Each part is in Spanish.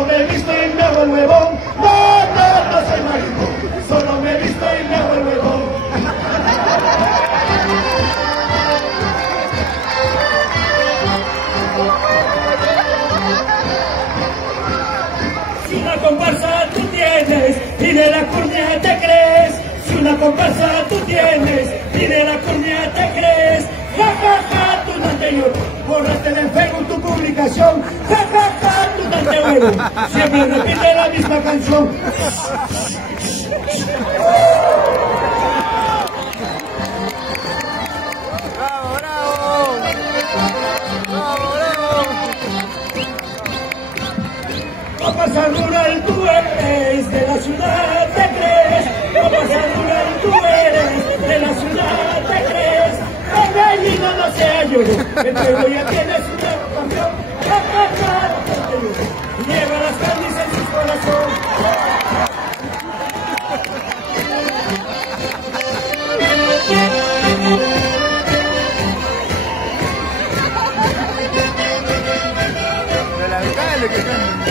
Solo me he visto y me hago el huevón. No soy maricón. Solo me he visto y me hago el huevón. Si una comparsa tú tienes y de la curnia te crees. Si una comparsa tú tienes y de la curnia te crees. Ja, ja, ja, tú no te lloro. Borraste en el Facebook tu publicación. Ja, ja, ja, tú no te huevo. Siempre repite la misma canción. ¡Bravo, bravo! ¡Bravo, bravo! Comparsa rural tú eres, de la ciudad te crees. Comparsa rural tú eres, de la ciudad te crees. El gallino no sea lloro, el pueblo ya tiene su nuevo campeón. Ja, ja, ja, no te lloro. Lleva las carnes en su corazón. Del alcalde que canta.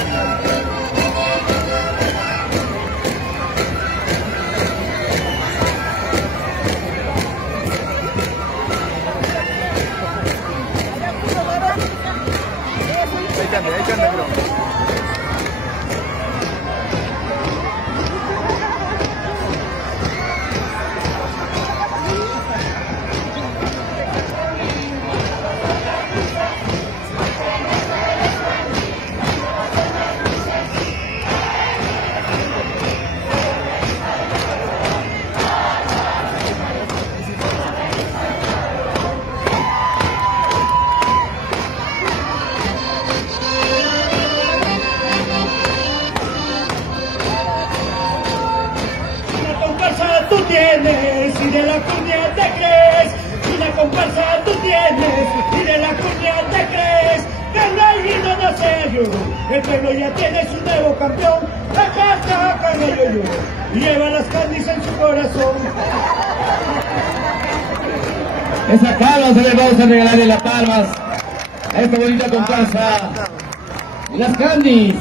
Ahí canta, creo. Tú tienes y de la curnia te crees. Una comparsa tú tienes y de la curnia te crees. Que el gallino no sea lloro, el pueblo ya tiene su nuevo campeón. Ja, ja, ja, cagallo lloro, lleva las carnes en su corazón. Esa palma se le vamos a regalar en las palmas a esta bonita comparsa. Las Candies.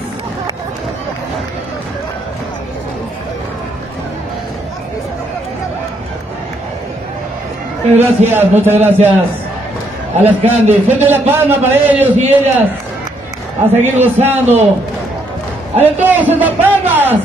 Muchas gracias a las Candies. Suelte la palma para ellos y ellas a seguir gozando. ¡A entonces las palmas!